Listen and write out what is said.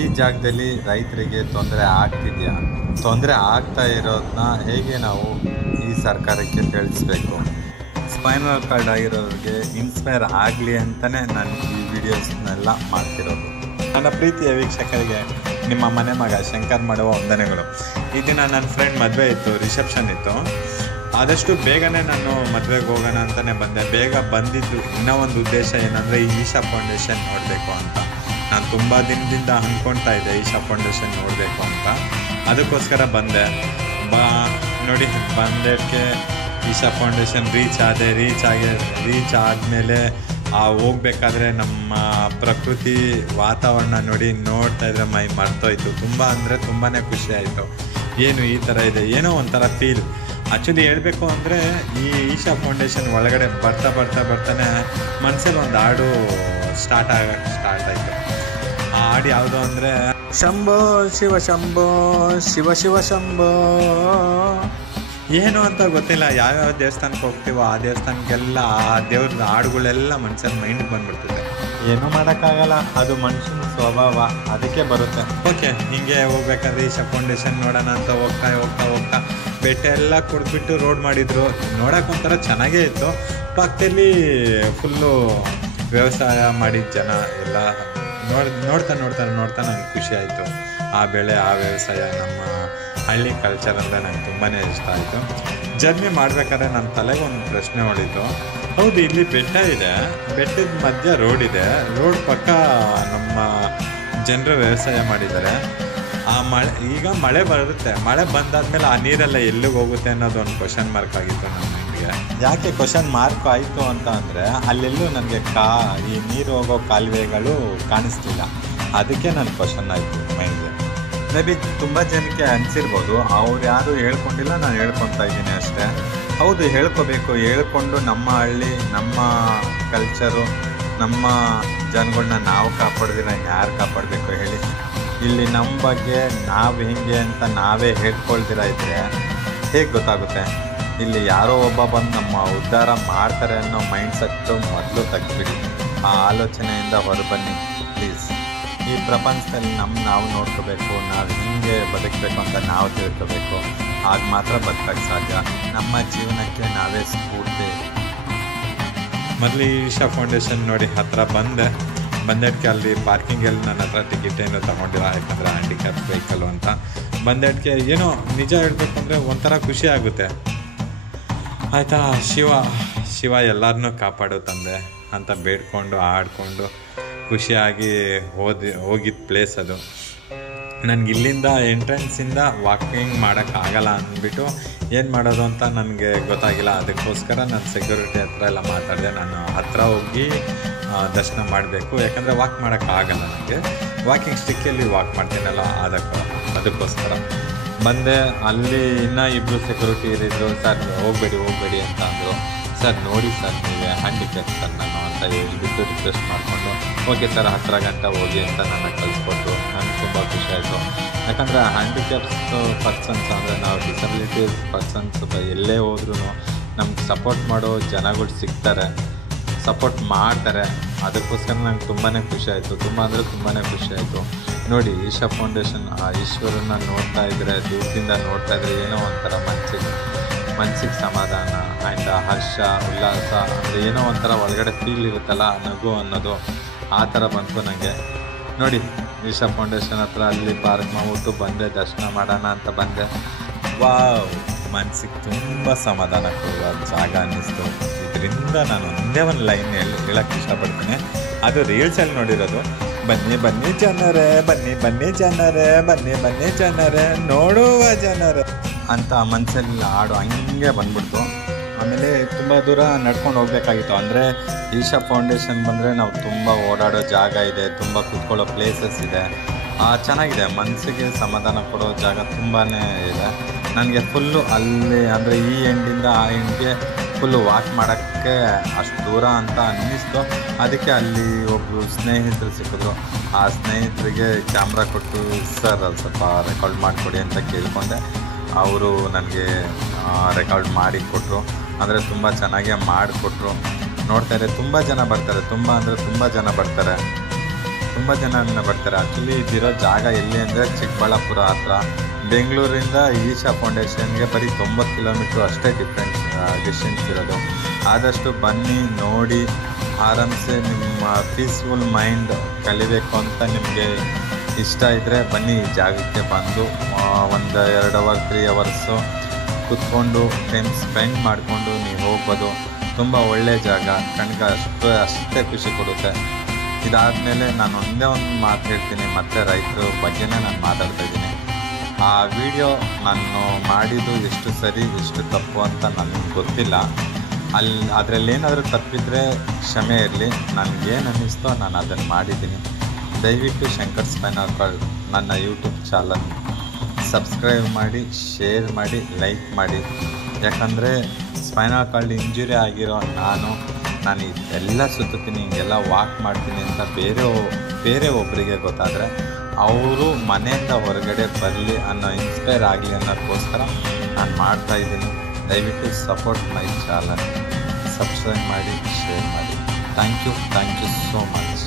ಈ ಜಾಗದಲ್ಲಿ ರೈತರಿಗೆ ತೊಂದರೆ ಆಗ್ತಿದೆಯಾ, ತೊಂದರೆ ಆಗ್ತಾ ಇರೋದನ್ನ ಹೇಗೆ ನಾವು ಈ ಸರ್ಕಾರಕ್ಕೆ ತಿಳಿಸ್ಬೇಕು, ಸ್ಪೈನಲ್ ಕಾರ್ಡ್ ಆಗಿರೋರಿಗೆ ಇನ್ಸ್ಪೈರ್ ಆಗಲಿ ಅಂತಲೇ ನಾನು ಈ ವಿಡಿಯೋಸ್ನೆಲ್ಲ ಮಾಡ್ತಿರೋದು. ನನ್ನ ಪ್ರೀತಿಯ ವೀಕ್ಷಕರಿಗೆ ನಿಮ್ಮ ಮನೆ ಮಗ ಶಂಕರ್ ಮಾಡುವ ವಂದನೆಗಳು. ಈ ದಿನ ನನ್ನ ಫ್ರೆಂಡ್ ಮದುವೆ ಇತ್ತು, ರಿಸೆಪ್ಷನ್ ಇತ್ತು. ಆದಷ್ಟು ಬೇಗನೆ ನಾನು ಮದುವೆಗೆ ಹೋಗೋಣ ಅಂತಲೇ ಬಂದೆ. ಬೇಗ ಬಂದಿದ್ದು ಇನ್ನೂ ಒಂದು ಉದ್ದೇಶ ಏನಂದರೆ ಈ ಈಶಾ ಫೌಂಡೇಶನ್ ನೋಡಬೇಕು ಅಂತ. ನಾನು ತುಂಬ ದಿನದಿಂದ ಅಂದ್ಕೊಳ್ತಾ ಇದ್ದೆ ಈಶಾ ಫೌಂಡೇಶನ್ ನೋಡಬೇಕು ಅಂತ. ಅದಕ್ಕೋಸ್ಕರ ಬಂದೆ. ನೋಡಿ ಬಂದಕ್ಕೆ ಈಶಾ ಫೌಂಡೇಶನ್ ರೀಚ್ ಆದಮೇಲೆ ಹೋಗ್ಬೇಕಾದ್ರೆ ನಮ್ಮ ಪ್ರಕೃತಿ ವಾತಾವರಣ ನೋಡ್ತಾ ಇದ್ರೆ ಮೈ ಮರ್ತೋಯ್ತು. ತುಂಬ ಅಂದರೆ ತುಂಬಾ ಖುಷಿ ಆಯಿತು. ಏನು ಈ ಥರ ಇದೆ, ಏನೋ ಒಂಥರ ಫೀಲ್. ಆ್ಯಕ್ಚುಲಿ ಹೇಳಬೇಕು ಅಂದರೆ ಈ ಈಶಾ ಫೌಂಡೇಶನ್ ಒಳಗಡೆ ಬರ್ತಾನೆ ಮನಸ್ಸಲ್ಲಿ ಒಂದು ಹಾಡು ಸ್ಟಾರ್ಟ್ ಆಯಿತು. ಆ ಹಾಡು ಯಾವುದು ಅಂದರೆ ಶಂಭೋ ಶಿವ ಶಂಭೋ ಶಿವ ಶಿವ ಶಂಭೋ. ಏನು ಅಂತ ಗೊತ್ತಿಲ್ಲ, ಯಾವ್ಯಾವ ದೇವಸ್ಥಾನಕ್ಕೆ ಹೋಗ್ತೀವೋ ಆ ದೇವಸ್ಥಾನಕ್ಕೆಲ್ಲ ಆ ದೇವ್ರದ್ದು ಹಾಡುಗಳೆಲ್ಲ ಮನುಷ್ಯನ ಮೈಂಡ್ಗೆ ಬಂದುಬಿಡ್ತದೆ. ಏನೂ ಮಾಡೋಕ್ಕಾಗಲ್ಲ, ಅದು ಮನುಷ್ಯನ ಸ್ವಭಾವ, ಅದಕ್ಕೆ ಬರುತ್ತೆ. ಓಕೆ, ಹೀಗೆ ಹೋಗ್ಬೇಕಾದ್ರೆ ಈಶಾ ಫೌಂಡೇಶನ್ ನೋಡೋಣ ಅಂತ ಹೋಗ್ತಾ ಬೆಟ್ಟ ಎಲ್ಲ ಕುಡಿದ್ಬಿಟ್ಟು ರೋಡ್ ಮಾಡಿದರು. ನೋಡೋಕೆ ಒಂಥರ ಚೆನ್ನಾಗೇ ಇತ್ತು. ಪಕ್ಕದಲ್ಲಿ ಫುಲ್ಲು ವ್ಯವಸಾಯ ಮಾಡಿದ ಜನ ಎಲ್ಲ ನೋಡ್ತಾ ನಂಗೆ ಖುಷಿ ಆಯಿತು. ಆ ಬೆಳೆ, ಆ ವ್ಯವಸಾಯ, ನಮ್ಮ ಹಳ್ಳಿ ಕಲ್ಚರ್ ಅಂದರೆ ನಂಗೆ ತುಂಬಾ ಇಷ್ಟ ಆಯಿತು. ಜರ್ನಿ ಮಾಡಬೇಕಾದ್ರೆ ನನ್ನ ತಲೆಗೆ ಒಂದು ಪ್ರಶ್ನೆ ಹೊಳಿತು. ಹೌದು, ಇಲ್ಲಿ ಬೆಟ್ಟ ಇದೆ, ಬೆಟ್ಟದ ಮಧ್ಯ ರೋಡ್ ಇದೆ, ರೋಡ್ ಪಕ್ಕ ನಮ್ಮ ಜನರು ವ್ಯವಸಾಯ ಮಾಡಿದ್ದಾರೆ. ಈಗ ಮಳೆ ಬರುತ್ತೆ, ಮಳೆ ಬಂದಾದ್ಮೇಲೆ ಆ ನೀರೆಲ್ಲ ಎಲ್ಲಿಗೆ ಹೋಗುತ್ತೆ ಅನ್ನೋದು ಒಂದು ಕ್ವಶನ್ ಮಾರ್ಕ್ ಆಗಿತ್ತು ನನ್ನ ಮೈಂಡ್ಗೆ. ಯಾಕೆ ಕ್ವಶನ್ ಮಾರ್ಕ್ ಆಯಿತು ಅಂತ ಅಂದರೆ ಅಲ್ಲೆಲ್ಲೂ ನನಗೆ ಈ ನೀರು ಹೋಗೋ ಕಾಲುವೆಗಳು ಕಾಣಿಸ್ತಿಲ್ಲ. ಅದಕ್ಕೆ ನನ್ನ ಕ್ವಶನ್ ಆಯಿತು ಮೈಂಡ್ಗೆ. ಮೇ ಬಿ ತುಂಬ ಜನಕ್ಕೆ ಅನಿಸಿರ್ಬೋದು, ಅವ್ರು ಯಾರು ಹೇಳ್ಕೊಂಡಿಲ್ಲ, ನಾನು ಹೇಳ್ಕೊತಾ ಇದ್ದೀನಿ ಅಷ್ಟೇ. ಹೌದು, ಹೇಳ್ಕೋಬೇಕು. ಹೇಳ್ಕೊಂಡು ನಮ್ಮ ಹಳ್ಳಿ, ನಮ್ಮ ಕಲ್ಚರು, ನಮ್ಮ ಜನಗಳನ್ನ ನಾವು ಕಾಪಾಡ್ದಿರ ಯಾರು ಕಾಪಾಡಬೇಕು ಹೇಳಿ? ಇಲ್ಲಿ ನಮ್ಮ ಬಗ್ಗೆ ನಾವು ಹೆಂಗೆ ಅಂತ ನಾವೇ ಹೇಳ್ಕೊಳ್ದಿರ ಇದ್ದರೆ ಹೇಗೆ ಗೊತ್ತಾಗುತ್ತೆ? ಇಲ್ಲಿ ಯಾರೋ ಒಬ್ಬ ಬಂದು ನಮ್ಮ ಉದ್ಧಾರ ಮಾಡ್ತಾರೆ ಅನ್ನೋ ಮೈಂಡ್ಸೆಟ್ಟು ಮೊದಲು ತೆಗೆದುಬಿಡಿ. ಆ ಆಲೋಚನೆಯಿಂದ ಹೊರಬನ್ನಿ ಪ್ಲೀಸ್. ಈ ಪ್ರಪಂಚದಲ್ಲಿ ನಾವು ನೋಡ್ಕೋಬೇಕು, ನಾವು ಹಿಂಗೆ ಬದುಕಬೇಕು ಅಂತ ನಾವು ತಿಳ್ಕೋಬೇಕು. ಆಗ ಮಾತ್ರ ಬದುಕಕ್ಕೆ ಸಾಧ್ಯ. ನಮ್ಮ ಜೀವನಕ್ಕೆ ನಾವೇ ಸ್ಫೂರ್ತಿ. ಮೊದಲು ಈಶಾ ಫೌಂಡೇಶನ್ ನೋಡಿ ಹತ್ತಿರ ಬಂದೆಟ್ಗೆ ಅಲ್ಲಿ ಪಾರ್ಕಿಂಗಲ್ಲಿ ನನ್ನ ಹತ್ರ ಟಿಕೆಟ್ ಏನು ತೊಗೊಂಡಿಲ್ಲ, ಯಾಕಂದರೆ ಹ್ಯಾಂಡಿಕ್ಯಾಪ್ ವೆಹಿಕಲ್ಲು ಅಂತ. ಬಂದೆಟ್ಗೆ ಏನೋ ನಿಜ ಹೇಳಬೇಕು ಅಂದರೆ ಒಂಥರ ಖುಷಿ ಆಗುತ್ತೆ. ಆಯಿತಾ, ಶಿವ ಎಲ್ಲರನ್ನೂ ಕಾಪಾಡು ತಂದೆ ಅಂತ ಬೇಡ್ಕೊಂಡು ಆಡ್ಕೊಂಡು ಖುಷಿಯಾಗಿ ಹೋಗಿದ್ದ ಪ್ಲೇಸ್ ಅದು. ನನಗೆ ಇಲ್ಲಿಂದ ಎಂಟ್ರೆನ್ಸಿಂದ ವಾಕಿಂಗ್ ಮಾಡೋಕ್ಕಾಗಲ್ಲ ಅಂದ್ಬಿಟ್ಟು ಏನು ಮಾಡೋದು ಅಂತ ನನಗೆ ಗೊತ್ತಾಗಿಲ್ಲ. ಅದಕ್ಕೋಸ್ಕರ ನಾನು ಸೆಕ್ಯೂರಿಟಿ ಹತ್ರ ಎಲ್ಲ ಮಾತಾಡಿದೆ. ನಾನು ಹತ್ತಿರ ಹೋಗಿ ದರ್ಶನ ಮಾಡಬೇಕು, ಯಾಕಂದರೆ ವಾಕ್ ಮಾಡೋಕ್ಕಾಗಲ್ಲ ನನಗೆ. ವಾಕಿಂಗ್ ಸ್ಟಿಕ್ಕಲ್ಲಿ ವಾಕ್ ಮಾಡ್ತೀನಲ್ಲ, ಅದಕ್ಕೋಸ್ಕರ ಬಂದೆ. ಅಲ್ಲಿ ಇನ್ನೂ ಇಬ್ಬರು ಸೆಕ್ಯೂರಿಟಿ ಇರಿದ್ರು. ಸರ್ ಹೋಗಬೇಡಿ ಅಂತ ಅಂದರು. ಸರ್ ನೋಡಿ ಸರ್, ನೀವೇ ಹ್ಯಾಂಡಿಕ್ಯಾಪ್ ಸರ್ ನಾನು ಅಂತ ಹೇಳಿಬಿಟ್ಟು ರಿಕ್ವೆಸ್ಟ್ ಮಾಡಿಕೊಂಡು ಓಕೆ ಸರ್ 10 ಗಂಟೆ ಹೋಗಿ ಅಂತ ನನ್ನ ಕಳಿಸ್ಕೊಟ್ರು. ನನಗೆ ತುಂಬ ಖುಷಿ ಆಯಿತು. ಯಾಕಂದರೆ ಹ್ಯಾಂಡಿಕ್ಯಾಪ್ಸ್ ಪರ್ಸನ್ಸ್ ಅಂದರೆ ನಾವು ಡಿಸಬಿಲಿಟೀಸ್ ಪರ್ಸನ್ಸ್ ಎಲ್ಲೇ ಹೋದ್ರೂ ನಮ್ಗೆ ಸಪೋರ್ಟ್ ಮಾಡೋ ಜನಗಳು ಸಿಗ್ತಾರೆ, ಸಪೋರ್ಟ್ ಮಾಡ್ತಾರೆ. ಅದಕ್ಕೋಸ್ಕರ ನಂಗೆ ತುಂಬಾ ಖುಷಿ ಆಯಿತು. ತುಂಬಾ ಖುಷಿ ಆಯಿತು. ನೋಡಿ, ಈಶಾ ಫೌಂಡೇಶನ್ ಆ ಈಶ್ವರನ್ನ ನೋಡ್ತಾ ಇದ್ದರೆ, ದೂರದಿಂದ ನೋಡ್ತಾ ಇದ್ದರೆ ಏನೋ ಒಂಥರ ಮನಸ್ಸಿಗೆ ಸಮಾಧಾನ ಆ್ಯಂಡ್ ಹರ್ಷ, ಉಲ್ಲಾಸ, ಅಂದರೆ ಏನೋ ಒಂಥರ ಒಳಗಡೆ ಫೀಲ್ ಇರುತ್ತಲ್ಲ, ನಗು ಅನ್ನೋದು ಆ ಥರ ಬಂತು ನನಗೆ. ನೋಡಿ, ಈಶಾ ಫೌಂಡೇಶನ್ ಹತ್ರ ಅಲ್ಲಿ ಪಾರ್ಕ್ ಮಾಡ್ಬಿಟ್ಟು ಬಂದೆ, ದರ್ಶನ ಮಾಡೋಣ ಅಂತ ಬಂದೆ. ವಾವ್, ಮನಸ್ಸಿಗೆ ತುಂಬ ಸಮಾಧಾನ ಕೊಡುವ ಜಾಗ ಅನ್ನಿಸ್ತು. ಇದರಿಂದ ನಾನು ಒಂದೇ ಒಂದು ಲೈನ್ ಹೇಳೋಕ್ಕೆ ಇಷ್ಟಪಡ್ತೀನಿ. ಅದು ರೀಲ್ಸಲ್ಲಿ ನೋಡಿರೋದು. ಬನ್ನಿ ಜನರೇ ನೋಡುವ ಜನರೇ ಅಂತ ಮನಸ್ಸಲ್ಲಿ ಹಾಡು ಹಂಗೆ ಬಂದ್ಬಿಡ್ತು. ಆಮೇಲೆ ತುಂಬ ದೂರ ನಡ್ಕೊಂಡು ಹೋಗಬೇಕಾಗಿತ್ತು. ಅಂದರೆ ಈಶಾ ಫೌಂಡೇಶನ್ ಬಂದರೆ ನಾವು ತುಂಬ ಓಡಾಡೋ ಜಾಗ ಇದೆ, ತುಂಬ ಕೂತ್ಕೊಳ್ಳೋ ಪ್ಲೇಸಸ್ ಇದೆ, ಚೆನ್ನಾಗಿದೆ. ಮನಸ್ಸಿಗೆ ಸಮಾಧಾನ ಕೊಡೋ ಜಾಗ ತುಂಬಾ ಇದೆ. ನನಗೆ ಫುಲ್ಲು ಅಲ್ಲಿ ಅಂದರೆ ಈ ಎಂಡಿಂದ ಆ ಎಂಡ್ಗೆ ಫುಲ್ಲು ವಾಕ್ ಮಾಡೋಕ್ಕೆ ಅಷ್ಟು ದೂರ ಅಂತ ಅನ್ನಿಸ್ತು. ಅದಕ್ಕೆ ಅಲ್ಲಿ ಒಬ್ಬರು ಸ್ನೇಹಿತರು ಸಿಕ್ಕಿದ್ರು. ಆ ಸ್ನೇಹಿತರಿಗೆ ಕ್ಯಾಮ್ರಾ ಕೊಟ್ಟು ಸರ್ ಅದು ಸ್ವಲ್ಪ ರೆಕಾರ್ಡ್ ಮಾಡಿಕೊಡಿ ಅಂತ ಕೇಳಿಕೊಂಡೆ. ಅವರು ನನಗೆ ರೆಕಾರ್ಡ್ ಮಾಡಿ ಕೊಟ್ಟರು. ಅಂದರೆ ತುಂಬ ಚೆನ್ನಾಗೇ ಮಾಡಿಕೊಟ್ರು. ನೋಡ್ತಾರೆ ತುಂಬ ಜನ ಬರ್ತಾರೆ, ತುಂಬ ಜನ ಬರ್ತಾರೆ. ತುಂಬ ಜನ ಬರ್ತಾರೆ. ಆ್ಯಕ್ಚುಲಿ ಇದಿರೋ ಜಾಗ ಎಲ್ಲಿ ಅಂದರೆ ಚಿಕ್ಕಬಳ್ಳಾಪುರ ಹತ್ರ. ಬೆಂಗಳೂರಿಂದ ಈಶಾ ಫೌಂಡೇಶನ್ಗೆ ಬರೀ 90 ಕಿಲೋಮೀಟ್ರ್ ಅಷ್ಟೇ ಡಿಸ್ಟೆನ್ಸ್ ಇರೋದು. ಆದಷ್ಟು ಬನ್ನಿ, ನೋಡಿ, ಆರಾಮ್ಸೆ ನಿಮ್ಮ ಪೀಸ್ಫುಲ್ ಮೈಂಡ್ ಕಲಿಬೇಕು ಅಂತ ನಿಮಗೆ ಇಷ್ಟ ಇದ್ದರೆ ಬನ್ನಿ. ಈ ಜಾಗಕ್ಕೆ ಬಂದು 1-2 ಅವರ್ 3 ಅವರ್ಸು ಕೂತ್ಕೊಂಡು ಟೈಮ್ ಸ್ಪೆಂಡ್ ಮಾಡಿಕೊಂಡು ನೀವು ಹೋಗ್ಬೋದು. ತುಂಬ ಒಳ್ಳೆಯ ಜಾಗ, ಕಣ್ಗೆ ಅಷ್ಟೇ ಖುಷಿ ಕೊಡುತ್ತೆ. ಇದಾದಮೇಲೆ ನಾನು ಒಂದೇ ಒಂದು ಮಾತು ಹೇಳ್ತೀನಿ, ಮತ್ತು ರೈತರ ಬಗ್ಗೆನೇ ನಾನು ಮಾತಾಡ್ತಾ ಇದ್ದೀನಿ. ಆ ವಿಡಿಯೋ ನಾನು ಮಾಡಿದ್ದು ಎಷ್ಟು ಸರಿ ಎಷ್ಟು ತಪ್ಪು ಅಂತ ನನಗೆ ಗೊತ್ತಿಲ್ಲ. ಅದರಲ್ಲೇನಾದರೂ ತಪ್ಪಿದರೆ ಕ್ಷಮೆ ಇರಲಿ. ನನಗೇನು ಅನ್ನಿಸ್ತೋ ನಾನು ಅದನ್ನು ಮಾಡಿದ್ದೀನಿ. ದಯವಿಟ್ಟು ಶಂಕರ್ ಸ್ಪೈನಲ್ ಕಾರ್ಡ್ ನನ್ನ ಯೂಟ್ಯೂಬ್ ಚಾನಲ್ ಸಬ್ಸ್ಕ್ರೈಬ್ ಮಾಡಿ, ಶೇರ್ ಮಾಡಿ, ಲೈಕ್ ಮಾಡಿ. ಯಾಕಂದರೆ ಸ್ಪೈನಲ್ ಕಾರ್ಡ್ ಇಂಜುರಿ ಆಗಿರೋ ನಾನು ಎಲ್ಲ ಸುತ್ತೀನಿ, ಹಿಂಗೆಲ್ಲ ವಾಕ್ ಮಾಡ್ತೀನಿ ಅಂತ ಬೇರೆ ಒಬ್ಬರಿಗೆ ಗೊತ್ತಾದರೆ ಅವರು ಮನೆಯಿಂದ ಹೊರಗಡೆ ಬರಲಿ ಅನ್ನೋ ಇನ್ಸ್ಪೈರ್ ಆಗಲಿ ಅನ್ನೋದಕ್ಕೋಸ್ಕರ ನಾನು ಮಾಡ್ತಾಯಿದ್ದೀನಿ. ದಯವಿಟ್ಟು ಸಪೋರ್ಟ್ ಮೈ ಚಾನಲ್, ಸಬ್ಸ್ಕ್ರೈಬ್ ಮಾಡಿ, ಶೇರ್ ಮಾಡಿ. Thank you so much.